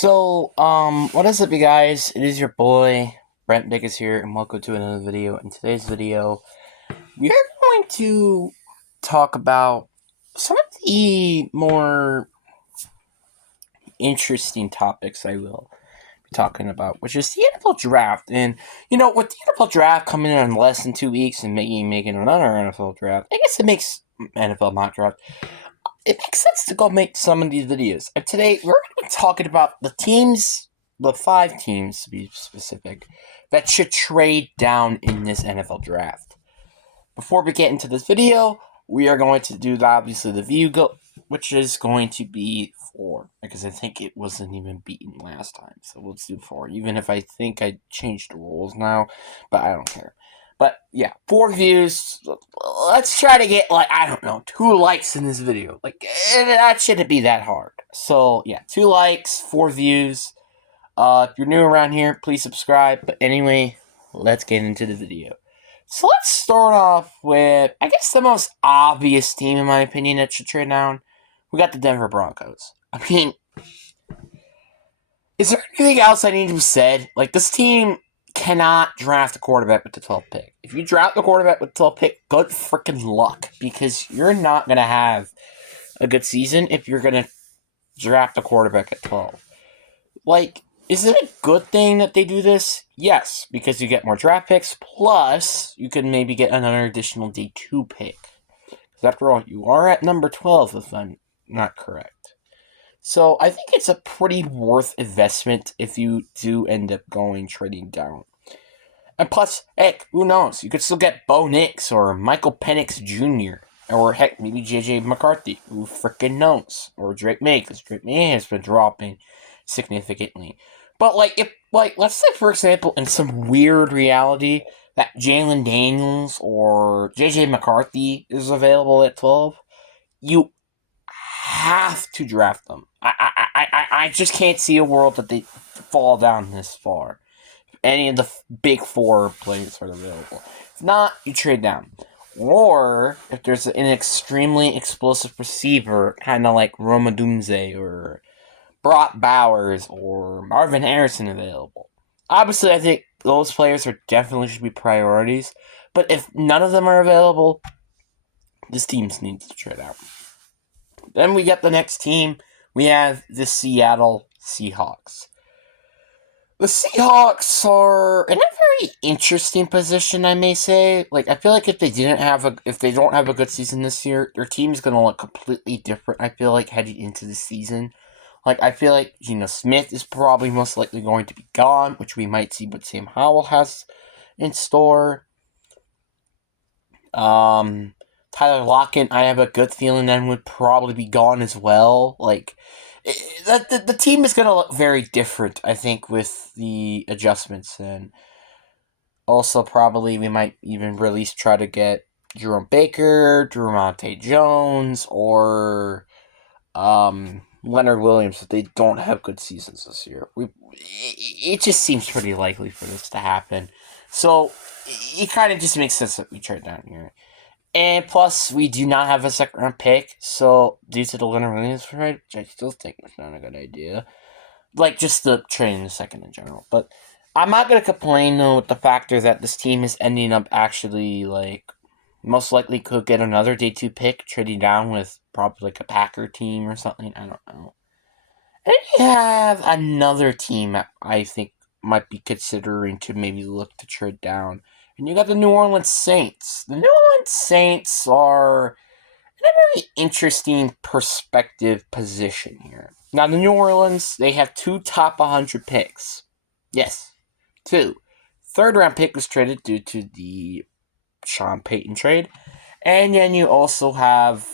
What is up, you guys? It is your boy, Brent Dickus here, and welcome to another video. In today's video, we are going to talk about some of the more interesting topics I will be talking about, which is the NFL draft. And, with the NFL draft coming in less than 2 weeks and making another NFL draft, I guess it makes NFL mock draft. It makes sense to go make some of these videos. And today, we're going to be talking about the 5 teams to be specific, that should trade down in this NFL draft. Before we get into this video, we are going to do obviously the view which is going to be 4, because I think it wasn't even beaten last time. So let's do 4, even if I think I changed the rules now, but I don't care. But yeah, 4 views. Let's try to get 2 likes in this video. That shouldn't be that hard. So yeah, 2 likes, 4 views. If you're new around here, please subscribe. But anyway, let's get into the video. So let's start off with, I guess, the most obvious team, in my opinion, that should trade down. We got the Denver Broncos. I mean, is there anything else I need to be said? This team cannot draft a quarterback with the 12th pick. If you draft the quarterback with the 12th pick, good freaking luck, because you're not going to have a good season if you're going to draft a quarterback at 12. Is it a good thing that they do this? Yes, because you get more draft picks, plus you can maybe get another additional day 2 pick. Because after all, you are at number 12, if I'm not correct. So I think it's a pretty worth investment if you do end up trading down. And plus, heck, who knows? You could still get Bo Nix or Michael Penix Jr. Or heck, maybe J.J. McCarthy. Who freaking knows? Or Drake May, because Drake May has been dropping significantly. But let's say, for example, in some weird reality that Jalen Daniels or J.J. McCarthy is available at 12, you have to draft them. I just can't see a world that they fall down this far. Any of the big 4 players are available. If not, you trade down. Or if there's an extremely explosive receiver, kind of like Roma Dunze or Brock Bowers or Marvin Harrison available. Obviously, I think those players definitely should be priorities. But if none of them are available, this team needs to trade out. Then we get the next team. We have the Seattle Seahawks. The Seahawks are in a very interesting position, I may say. I feel like if they don't have a good season this year, their team is going to look completely different. I feel like heading into the season, I feel like Geno Smith is probably most likely going to be gone, which we might see what Sam Howell has in store. Tyler Lockett, I have a good feeling then would probably be gone as well. The team is going to look very different, I think, with the adjustments. And also probably we might even try to get Jerome Baker, Drumonte Jones, or Leonard Williams if they don't have good seasons this year. It just seems pretty likely for this to happen. So it kind of just makes sense that we trade down here. And plus, we do not have a second-round pick, so due to the Leonard Williams trade, which I still think was not a good idea. Just the trade in the second in general. But I'm not going to complain, though, with the factor that this team is ending up actually, most likely could get another day 2 pick, trading down with probably a Packer team or something. I don't know. And you have another team that I think might be considering to maybe look to trade down. And you got the New Orleans Saints. The New Orleans Saints are in a very interesting perspective position here. Now, the New Orleans, they have 2 top 100 picks. Yes, 2. Third-round pick was traded due to the Sean Payton trade. And then you also have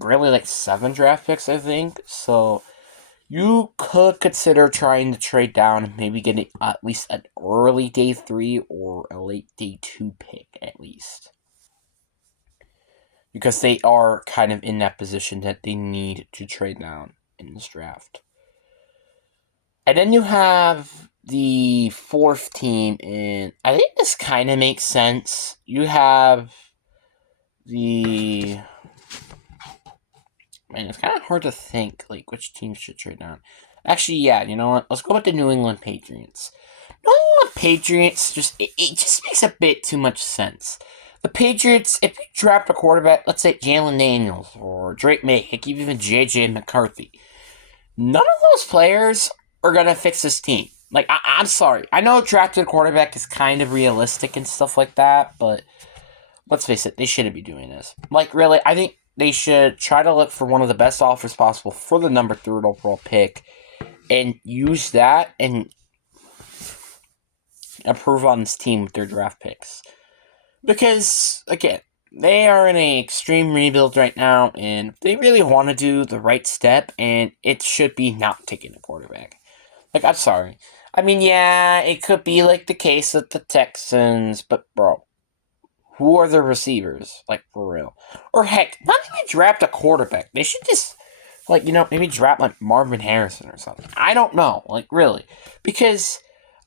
really 7 draft picks, I think. So you could consider trying to trade down and maybe getting at least an early day 3 or a late day 2 pick at least. Because they are kind of in that position that they need to trade down in this draft. And then you have the 4th team, and I think this kind of makes sense. You have the... Man, it's kind of hard to think, which teams should trade down. Actually, yeah, you know what? Let's go with the New England Patriots. New England Patriots, it just makes a bit too much sense. The Patriots, if you draft a quarterback, let's say Jalen Daniels or Drake May, heck, even J.J. McCarthy, none of those players are going to fix this team. Like, I'm sorry. I know drafting a quarterback is kind of realistic and stuff like that, but let's face it, they shouldn't be doing this. Like, really, I think they should try to look for one of the best offers possible for the number 3 overall pick and use that and improve on this team with their draft picks. Because, again, they are in an extreme rebuild right now, and they really want to do the right step, and it should be not taking a quarterback. Like, I'm sorry. I mean, yeah, it could be like the case with the Texans, but bro, who are the receivers? Like, for real. Or heck, not even draft a quarterback. They should just, like, you know, maybe draft like Marvin Harrison or something. I don't know. Like, really. Because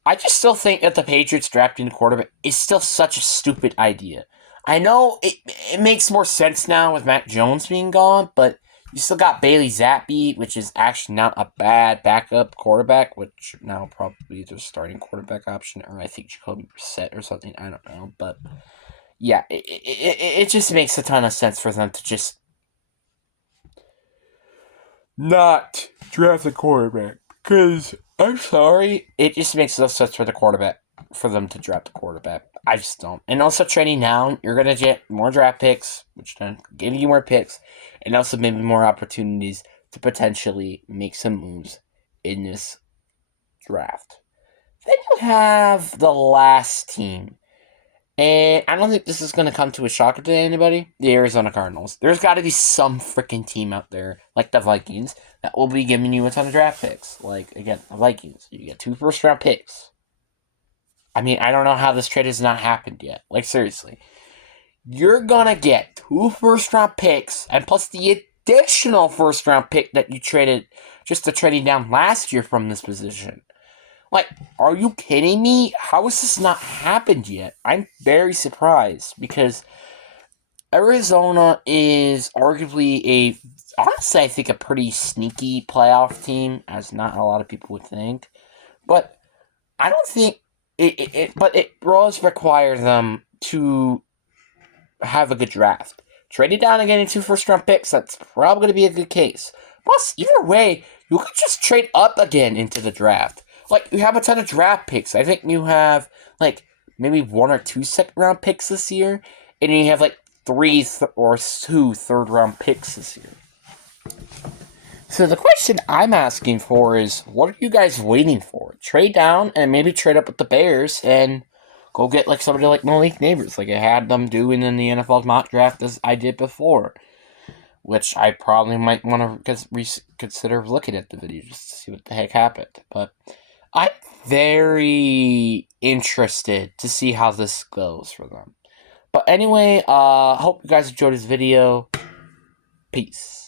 I just still think that the Patriots drafting a quarterback is still such a stupid idea. I know it makes more sense now with Mac Jones being gone, but you still got Bailey Zappi, which is actually not a bad backup quarterback, which now probably their starting quarterback option, or I think Jacoby Brissett or something. I don't know, but yeah, it just makes a ton of sense for them to just not draft a quarterback. Because, I'm sorry, it just makes no sense for the quarterback, for them to draft a quarterback. I just don't. And also, trading down, you're going to get more draft picks, which then give you more picks, and also maybe more opportunities to potentially make some moves in this draft. Then you have the last team. And I don't think this is going to come to a shocker to anybody. The Arizona Cardinals. There's got to be some freaking team out there, like the Vikings, that will be giving you a ton of draft picks. Like, again, the Vikings. You get 2 first-round picks. I mean, I don't know how this trade has not happened yet. Like, seriously. You're going to get 2 first-round picks, and plus the additional first-round pick that you traded just to trading down last year from this position. Like, are you kidding me? How has this not happened yet? I'm very surprised because Arizona is arguably honestly, I think a pretty sneaky playoff team, as not a lot of people would think. But I don't think but it does require them to have a good draft. Trading down and getting 2 first-round picks, that's probably going to be a good case. Plus, either way, you could just trade up again into the draft. Like, you have a ton of draft picks. I think you have, like, maybe 1 or 2 second-round picks this year. And you have, like, 3 or 2 third-round picks this year. So the question I'm asking for is, what are you guys waiting for? Trade down and maybe trade up with the Bears and go get, like, somebody like Malik Neighbors, like I had them doing in the NFL mock draft as I did before. Which I probably might want to reconsider looking at the video just to see what the heck happened. But I'm very interested to see how this goes for them. But anyway, hope you guys enjoyed this video. Peace.